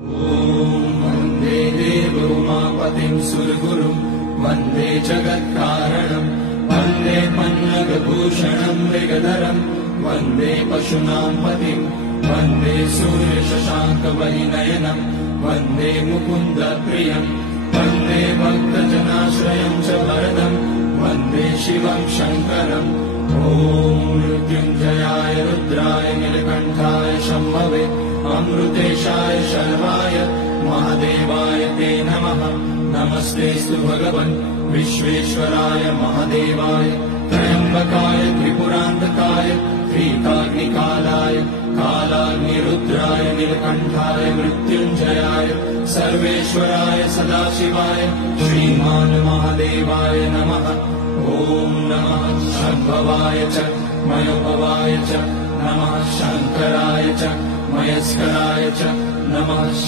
वन्दे देवोमापतिं सुरगुरुं वन्दे जगत्कारणं वन्दे पन्नगभूषणं मृगधरं वन्दे पशूनां पतिं वन्दे सूर्यशशाङ्कवलिनयनं वन्दे मुकुन्दप्रियं वन्दे भक्तजनाश्रयं च वरदं वन्दे शिवं शङ्करम् मृत्युञ्जयाय रुद्राय नीलकण्ठाय शम्भवे अमृतेशाय शर्वाय महादेवाय ते नमः। नमस्तेऽस्तु भगवन् विश्वेश्वराय महादेवाय त्र्यम्बकाय त्रिपुरान्तकाय त्रिकाग्निकालाय कालाग्निरुद्राय नीलकण्ठाय मृत्युञ्जयाय सर्वेश्वराय सदाशिवाय श्रीमान् महादेवाय नमः। नमः शम्भवाय च मयोभवाय च नमः शङ्कराय च मयस्कराय च नमः।